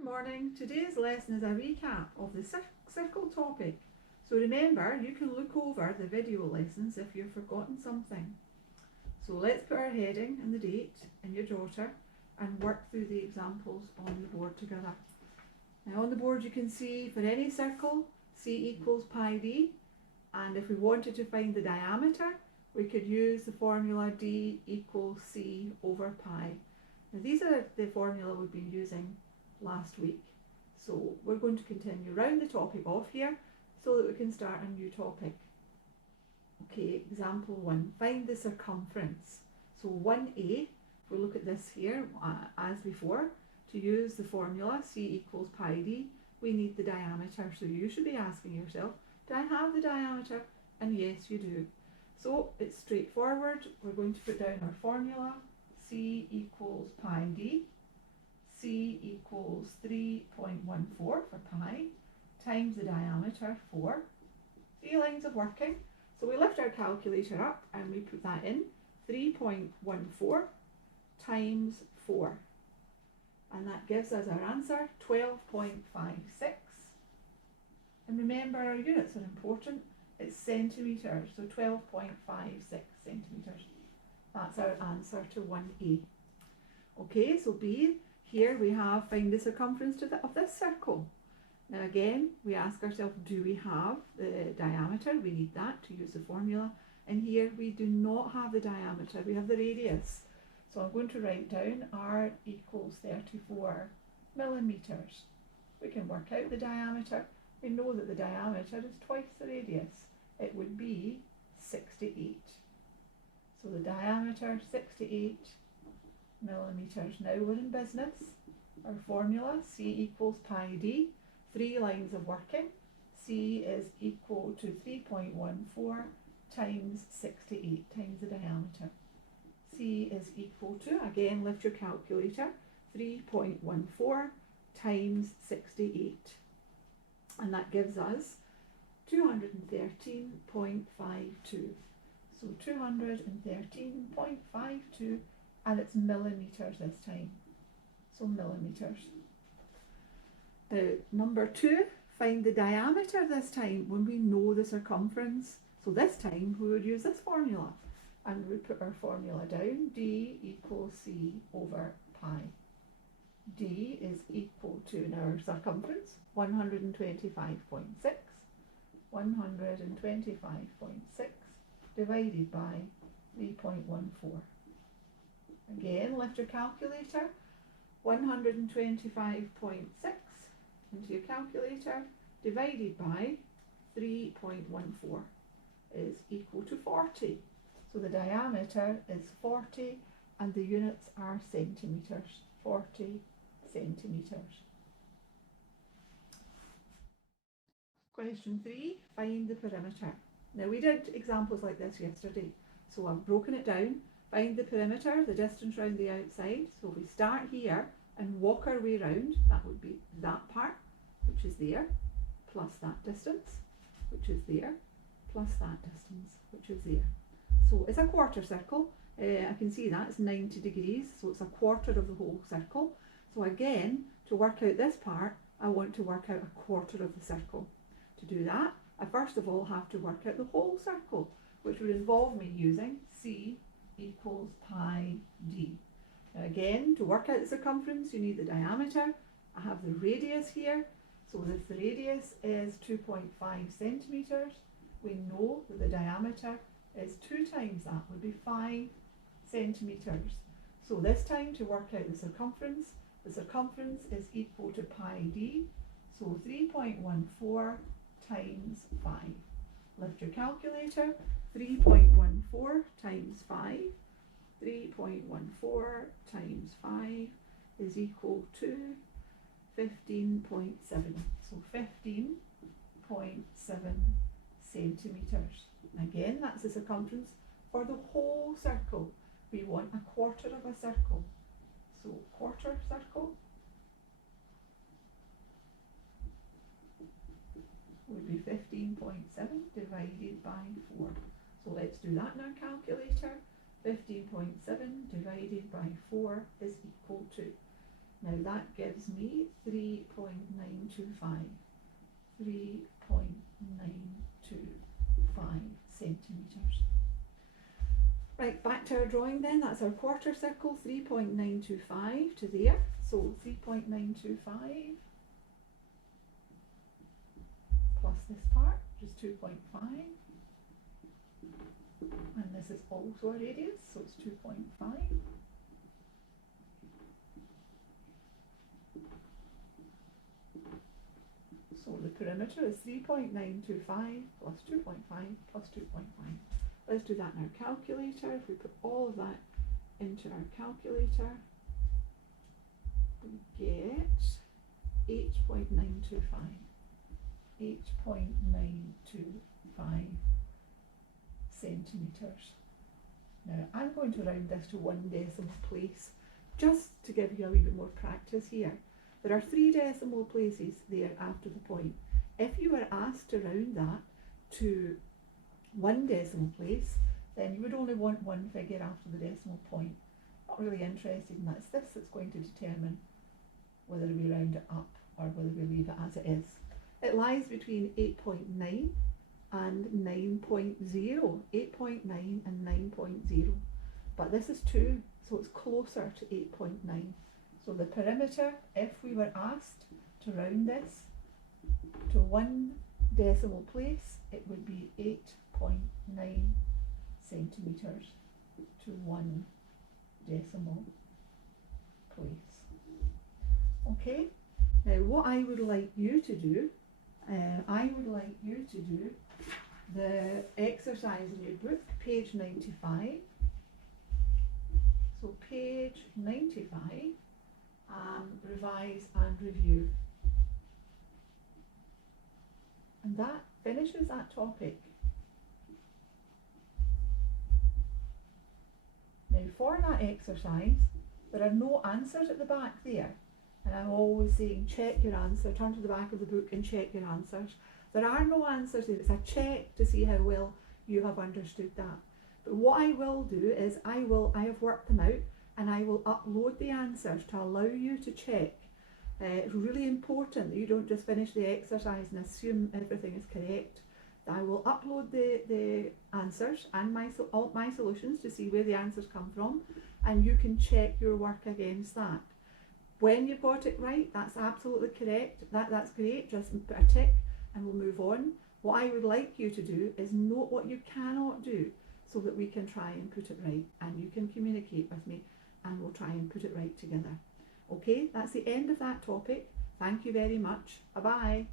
Good morning. Today's lesson is a recap of the circle topic. So remember, you can look over the video lessons if you've forgotten something. So let's put our heading and the date in your jotter and work through the examples on the board together. Now on the board you can see for any circle, C equals pi d, and if we wanted to find the diameter, we could use the formula d equals c over pi. Now these are the formula we've been using last week. So we're going to continue round the topic off here so that we can start a new topic. Okay, example 1, find the circumference. So 1a, if we look at this here, as before, to use the formula c equals pi d, we need the diameter. So you should be asking yourself, do I have the diameter? And yes, you do. So it's straightforward. We're going to put down our formula, c equals pi d. C equals 3.14 for pi, times the diameter 4. 3 lines of working. So we lift our calculator up and we put that in, 3.14 times 4. And that gives us our answer, 12.56. And remember, our units are important. It's centimetres, so 12.56 centimetres. That's our answer to 1A. Okay, so B, here we have find the circumference of this circle. Now again, we ask ourselves, do we have the diameter? We need that to use the formula. And here we do not have the diameter, we have the radius. So I'm going to write down R equals 34 millimetres. We can work out the diameter. We know that the diameter is twice the radius. It would be 68. So the diameter, 68 millimetres. Now we're in business. Our formula, C equals pi d. 3 lines of working. C is equal to 3.14 times 68 times the diameter. C is equal to, again lift your calculator, 3.14 times 68. And that gives us 213.52. So 213.52, and it's millimetres this time. So millimetres. Now number 2, find the diameter this time when we know the circumference. So this time we would use this formula and we put our formula down, d equals c over pi. D is equal to, in our circumference, 125.6. 125.6 divided by 3.14. Again, lift your calculator, 125.6 into your calculator divided by 3.14 is equal to 40. So the diameter is 40 and the units are centimetres, 40 centimetres. Question 3, find the perimeter. Now we did examples like this yesterday, so I've broken it down. Find the perimeter, the distance round the outside. So if we start here and walk our way round, that would be that part, which is there, plus that distance, which is there, plus that distance, which is there. So it's a quarter circle. I can see that, it's 90 degrees, so it's a quarter of the whole circle. So again, to work out this part, I want to work out a quarter of the circle. To do that, I first of all have to work out the whole circle, which would involve me using C equals pi d. Now again, to work out the circumference, you need the diameter. I have the radius here. So if the radius is 2.5 centimetres, we know that the diameter is 2 times that, would be 5 centimetres. So this time, to work out the circumference is equal to pi d. So 3.14 times 5. Lift your calculator, 3.14 times 5. 3.14 times 5 is equal to 15.7. So 15.7 centimetres. Again, that's the circumference for the whole circle. We want a quarter of a circle. So quarter circle would be 15.7 divided by 4. So let's do that in our calculator. 15.7 divided by 4 is equal to Now that gives me 3.925. 3.925 centimetres. Right, back to our drawing then. That's our quarter circle, 3.925 to there. So 3.925 plus this part, which is 2.5. And this is also a radius, so it's 2.5. So the perimeter is 3.925 plus 2.5 plus 2.5. Let's do that in our calculator. If we put all of that into our calculator, we get 8.925. 8.925 centimetres. Now I'm going to round this to 1 decimal place just to give you a wee bit more practice here. There are 3 decimal places there after the point. If you were asked to round that to 1 decimal place, then you would only want one figure after the decimal point. Not really interested in that. It's this that's going to determine whether we round it up or whether we leave it as it is. It lies between 8.9 and 9.0. 8.9 and 9.0. But this is 2, so it's closer to 8.9. So the perimeter, if we were asked to round this to 1 decimal place, it would be 8.9 centimetres to 1 decimal place. Okay, now what I would like you to do, the exercise in your book, page 95. So page 95. Revise and review. And that finishes that topic. Now for that exercise, there are no answers at the back there. And I'm always saying check your answer, turn to the back of the book and check your answers. There are no answers there, it's a check to see how well you have understood that. But what I will do is I have worked them out and I will upload the answers to allow you to check. It's really important that you don't just finish the exercise and assume everything is correct. I will upload the answers and all my solutions to see where the answers come from, and you can check your work against that. When you've got it right, that's absolutely correct. That's great, just put a tick and we'll move on. What I would like you to do is note what you cannot do so that we can try and put it right, and you can communicate with me and we'll try and put it right together. Okay, that's the end of that topic. Thank you very much. Bye-bye.